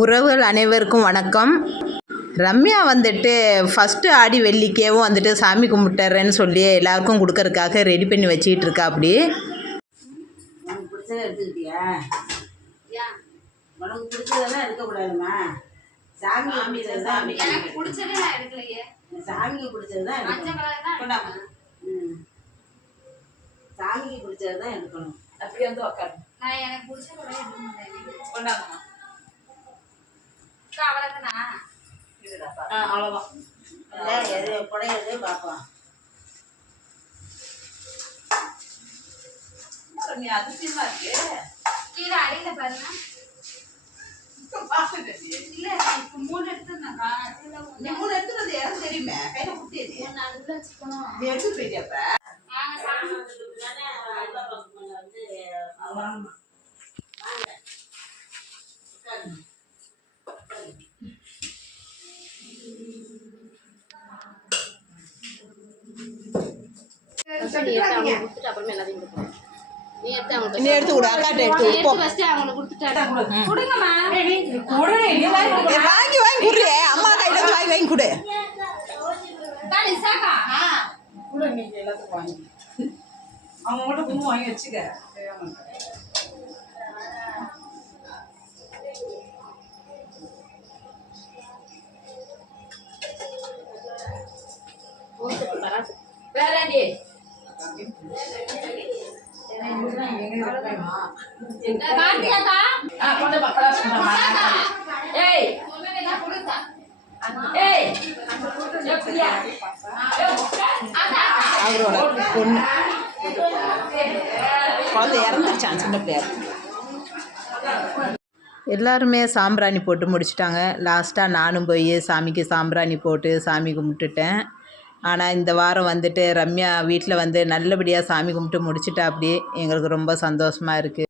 உறவுகள் அனைவருக்கும் வணக்கம். ரம்யா வந்துட்டு ஃபஸ்ட்டு ஆடி வெள்ளிக்கேவும் வந்துட்டு சாமி கும்பிட்டுறேன்னு சொல்லி எல்லாருக்கும் கொடுக்கறதுக்காக ரெடி பண்ணி வச்சுக்கிட்டு இருக்கா. அப்படி உனக்கு பிடிச்சதை எடுத்துக்கிட்டியா? உனக்கு பிடிச்சதெல்லாம் எடுக்கக்கூடாதுமா. சாமிக்கு பிடிச்சது தான் சாமிக்கு பிடிச்சது தான் எடுக்கணும். சாமிக்கு பிடிச்சது தான் எடுக்கணும். அப்படியே வந்து உட்காரு. எனக்கு பிடிச்ச கூட எடுக்க மாட்டேன். கொண்டாங்கம்மா. அவ்வளோதான். எது புடையது பார்ப்போம். நீ அதிசயமா இருக்கு. கீழே அடியில பாருங்க. இல்ல இப்ப 3 எடுத்துருந்தாக்கா. நீ 3 எடுத்துறது எனக்கு தெரியுமே. கையில குட்டியது. நான் அதுல வச்சுக்கணும். நீ எடுத்து போயிட்டியாப்ப? நீ எடுத்து கொடு, அக்காட்ட எடுத்து போ. வாங்கி வாங்கி கொடு, அம்மா கையில இருந்து வாங்கி வாங்கி கொடு. அவங்க மட்டும் கும்பு வாங்கி வச்சுக்க. வேறடி அவரோட பொண்ணு குழந்தை இறந்துருச்சான், சின்ன பிள்ளையார். எல்லாருமே சாம்பிராணி போட்டு முடிச்சிட்டாங்க. லாஸ்ட்டாக நானும் போய் சாமிக்கு சாம்பிராணி போட்டு சாமி கும்பிட்டுட்டேன். ஆனால் இந்த வாரம் வந்துட்டு ரம்யா வீட்டில் வந்து நல்லபடியாக சாமி கும்பிட்டு முடிச்சிட்டா. அப்படி எங்களுக்கு ரொம்ப சந்தோஷமாக இருக்குது.